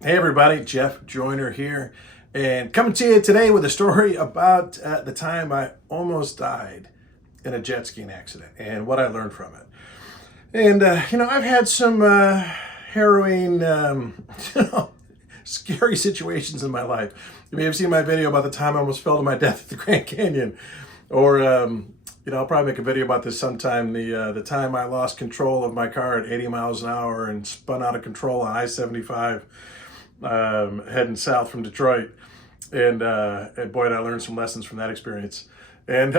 Hey everybody, Jeff Joyner here, and coming to you today with a story about the time I almost died in a jet skiing accident and what I learned from it. And I've had some harrowing, scary situations in my life. You may have seen my video about the time I almost fell to my death at the Grand Canyon, or I'll probably make a video about this sometime. The time I lost control of my car at 80 miles an hour and spun out of control on I-75, heading south from Detroit, and boy, did I learned some lessons from that experience. And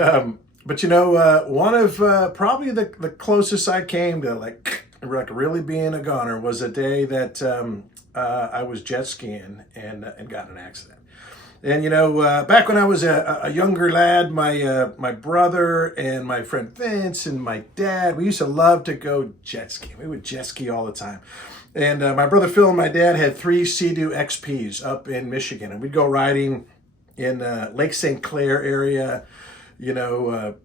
one of probably the closest I came to like really being a goner was a day that I was jet skiing and got in an accident. And back when I was a younger lad, my brother and my friend Vince and my dad, we used to love to go jet skiing. We would jet ski all the time. And my brother Phil and my dad had three Sea-Doo XPs up in Michigan, and we'd go riding in Lake St. Clair area. New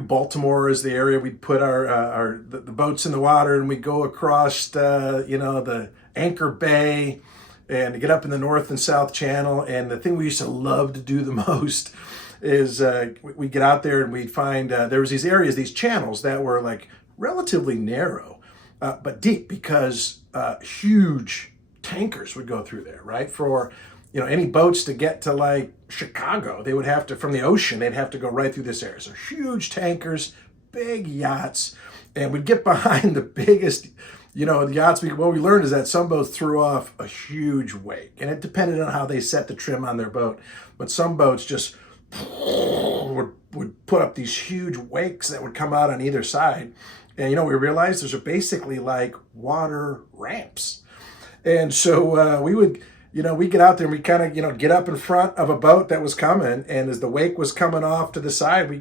Baltimore is the area we'd put the boats in the water, and we'd go across the Anchor Bay and get up in the North and South Channel. And the thing we used to love to do the most is we'd get out there and we'd find there was these areas, these channels that were like relatively narrow, but deep, because huge tankers would go through there, right? For any boats to get to like Chicago, they would have to, from the ocean, they'd have to go right through this area. So huge tankers, big yachts, and we'd get behind the biggest, the yachts. What we learned is that some boats threw off a huge wake, and it depended on how they set the trim on their boat. But some boats just would put up these huge wakes that would come out on either side. And we realized there's basically like water ramps. And so we would, we get out there and we kind of, get up in front of a boat that was coming. And as the wake was coming off to the side, we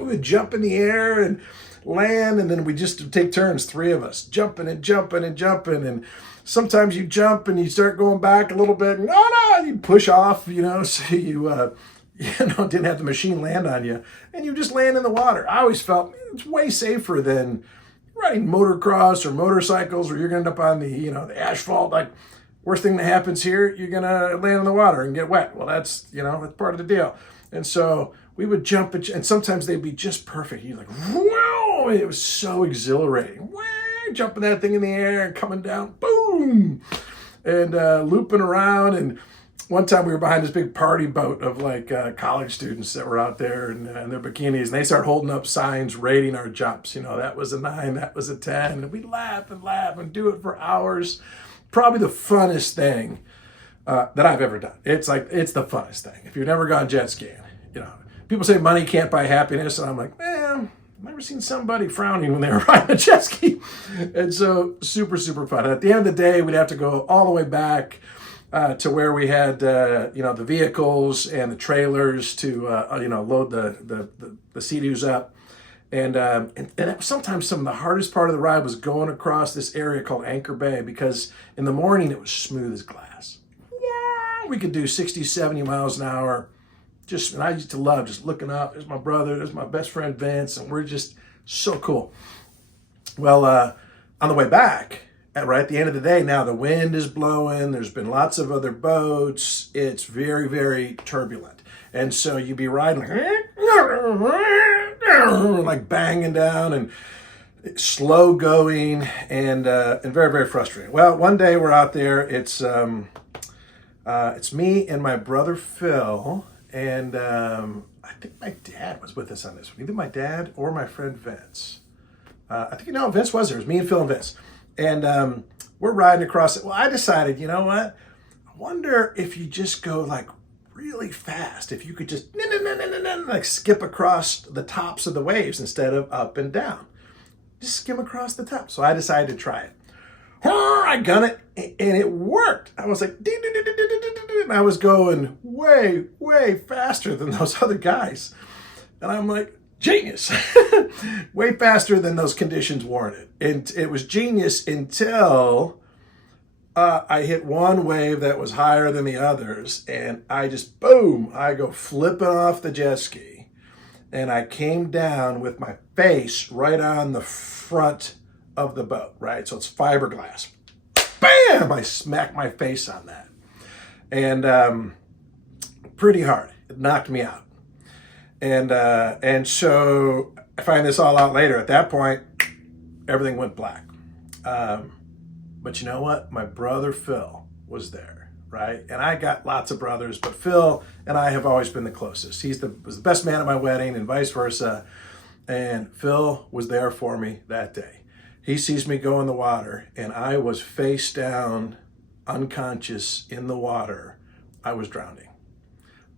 would jump in the air and land. And then we just take turns, three of us, jumping and jumping and jumping. And sometimes you jump and you start going back a little bit, and you push off, so you didn't have the machine land on you, and you just land in the water. I always felt it's way safer than riding motocross or motorcycles, where you're going to end up on the asphalt. Like, worst thing that happens here, you're going to land in the water and get wet. Well, that's part of the deal. And so we would jump, and sometimes they'd be just perfect. You're like, whoa! It was so exhilarating. Whoa! Jumping that thing in the air and coming down, boom, and looping around. And one time we were behind this big party boat of like college students that were out there in their bikinis, and they started holding up signs rating our jumps. That was a 9, that was a 10, and we'd laugh and do it for hours. Probably the funnest thing that I've ever done. It's the funnest thing. If you've never gone jet skiing, people say money can't buy happiness, and I'm like, man, I've never seen somebody frowning when they were riding a jet ski. And so super, super fun. At the end of the day, we'd have to go all the way back to where we had, the vehicles and the trailers to, load the Sea-Doos up. And that was sometimes some of the hardest part of the ride was going across this area called Anchor Bay, because in the morning it was smooth as glass. We could do 60, 70 miles an hour. And I used to love just looking up. There's my brother, there's my best friend Vince, and we're just so cool. Well, on the way back, right at the end of the day, now the wind is blowing. There's been lots of other boats. It's very, very turbulent. And so you'd be riding like banging down and slow going and very, very frustrating. Well, one day we're out there. It's me and my brother Phil, and I think my dad was with us on this one. Either my dad or my friend Vince. I think Vince was there. It was me and Phil and Vince. And we're riding across it. Well, I decided, you know what? I wonder if you just go like really fast. If you could just like skip across the tops of the waves instead of up and down. Just skim across the top. So I decided to try it. I gun it, and it worked. I was like, and I was going way, way faster than those other guys. And I'm like, genius. Way faster than those conditions warranted. And it was genius until I hit one wave that was higher than the others, and I just, boom, I go flipping off the jet ski, and I came down with my face right on the front of the boat, right? So it's fiberglass. bam! I smacked my face on that. And pretty hard. It knocked me out. And so I find this all out later. At that point, everything went black. But you know what? My brother Phil was there, right? And I got lots of brothers, but Phil and I have always been the closest. He was the best man at my wedding and vice versa. And Phil was there for me that day. He sees me go in the water, and I was face down, unconscious in the water. I was drowning.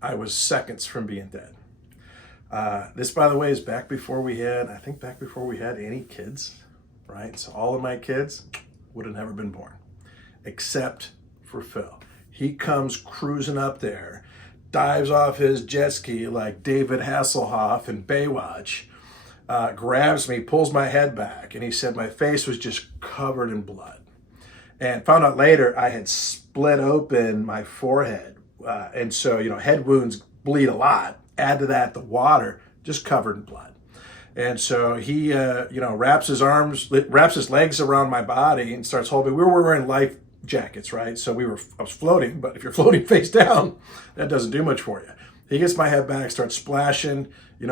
I was seconds from being dead. This, by the way, is back before we had any kids, right? So all of my kids would have never been born, except for Phil. He comes cruising up there, dives off his jet ski like David Hasselhoff in Baywatch, grabs me, pulls my head back, and he said my face was just covered in blood. And found out later I had split open my forehead. And so, head wounds bleed a lot. Add to that the water, just covered in blood. And so he, wraps his legs around my body and starts holding me. We were wearing life jackets, right? So I was floating, but if you're floating face down, that doesn't do much for you. He gets my head back, starts splashing,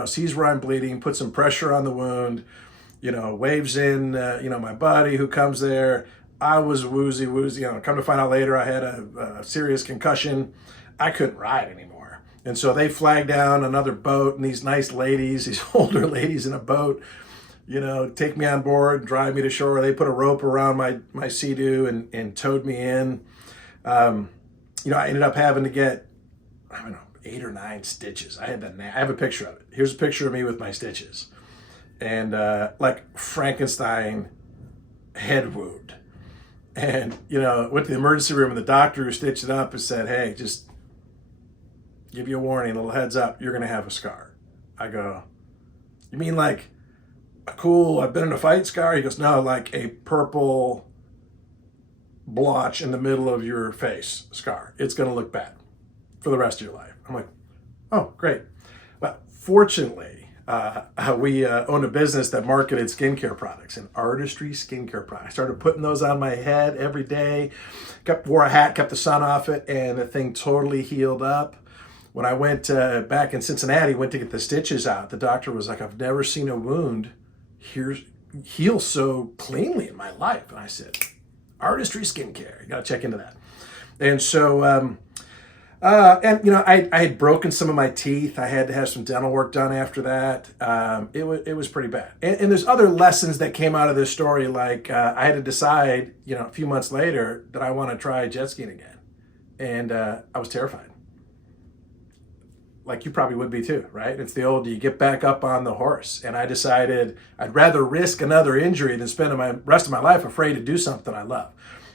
sees where I'm bleeding, puts some pressure on the wound, waves in, my buddy who comes there. I was woozy. Come to find out later, I had a serious concussion. I couldn't ride anymore. And so they flagged down another boat, and these nice ladies, these older ladies in a boat, take me on board, drive me to shore. They put a rope around my sea-doo and towed me in. I ended up having to get, 8 or 9 stitches. I have a picture of it. Here's a picture of me with my stitches. And like Frankenstein head wound. And, went to the emergency room, and the doctor who stitched it up and said, hey, just give you a warning, a little heads up, you're going to have a scar. I go, you mean like a cool, I've been in a fight scar? He goes, no, like a purple blotch in the middle of your face scar. It's going to look bad for the rest of your life. I'm like, oh, great. But fortunately, we owned a business that marketed skincare products and artistry skincare products. I started putting those on my head every day, wore a hat, kept the sun off it, and the thing totally healed up. When I went back in Cincinnati, went to get the stitches out, the doctor was like, I've never seen a wound heal so cleanly in my life. And I said, artistry skincare, you got to check into that. And so, I had broken some of my teeth. I had to have some dental work done after that. It was pretty bad. And there's other lessons that came out of this story. Like I had to decide, a few months later that I want to try jet skiing again. And I was terrified. Like you probably would be too, right? It's the old, you get back up on the horse. And I decided I'd rather risk another injury than spend the rest of my life afraid to do something I love.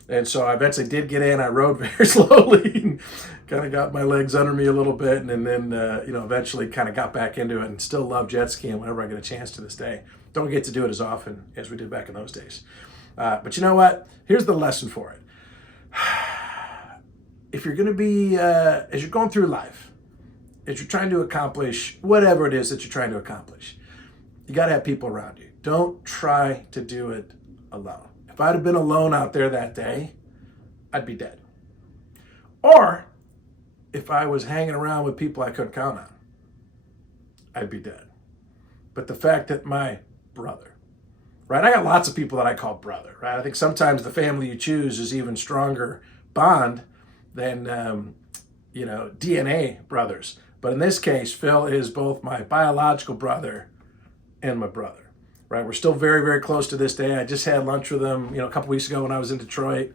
And so I eventually did get in. I rode very slowly, kind of got my legs under me a little bit, and then, eventually kind of got back into it and still love jet skiing whenever I get a chance to this day. Don't get to do it as often as we did back in those days. But you know what? Here's the lesson for it. If you're going to be, as you're going through life, as you're trying to accomplish whatever it is that you're trying to accomplish, you got to have people around you. Don't try to do it alone. If I'd have been alone out there that day, I'd be dead. Or if I was hanging around with people I couldn't count on, I'd be dead. But the fact that my brother, right? I got lots of people that I call brother, right? I think sometimes the family you choose is even stronger bond than, DNA brothers. But in this case, Phil is both my biological brother and my brother, right? We're still very, very close to this day. I just had lunch with him, a couple weeks ago when I was in Detroit,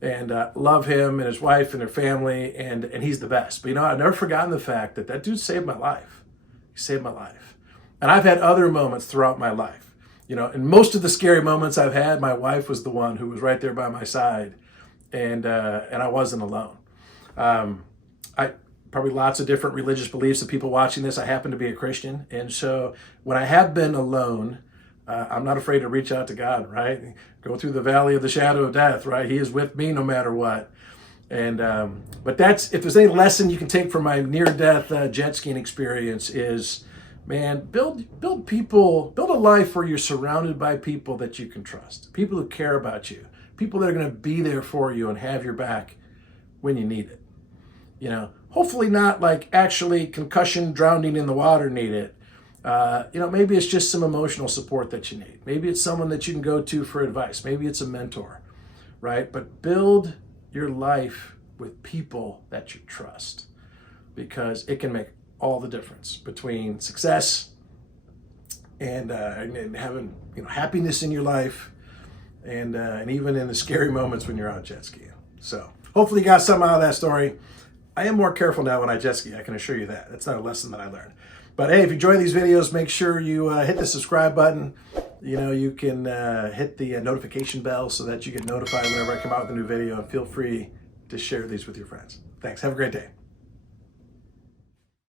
and love him and his wife and their family, and he's the best. But I've never forgotten the fact that dude saved my life. He saved my life. And I've had other moments throughout my life. And most of the scary moments I've had, my wife was the one who was right there by my side, and I wasn't alone. I probably lots of different religious beliefs of people watching this. I happen to be a Christian. And so when I have been alone, I'm not afraid to reach out to God, right? Go through the valley of the shadow of death, right? He is with me no matter what. And but if there's any lesson you can take from my near-death jet skiing experience is, man, build a life where you're surrounded by people that you can trust, people who care about you, people that are going to be there for you and have your back when you need it. You know, hopefully not like actually concussion, drowning in the water need it. You know, maybe it's just some emotional support that you need. Maybe it's someone that you can go to for advice. Maybe it's a mentor, right? But build your life with people that you trust, because it can make all the difference between success and having, you know, happiness in your life, and even in the scary moments when you're on jet ski. So hopefully you got something out of that story. I am more careful now when I jet ski, I can assure you that. That's not a lesson that I learned. But hey, if you enjoy these videos, make sure you hit the subscribe button. You know, you can hit the notification bell so that you get notified whenever I come out with a new video, and feel free to share these with your friends. Thanks. Have a great day.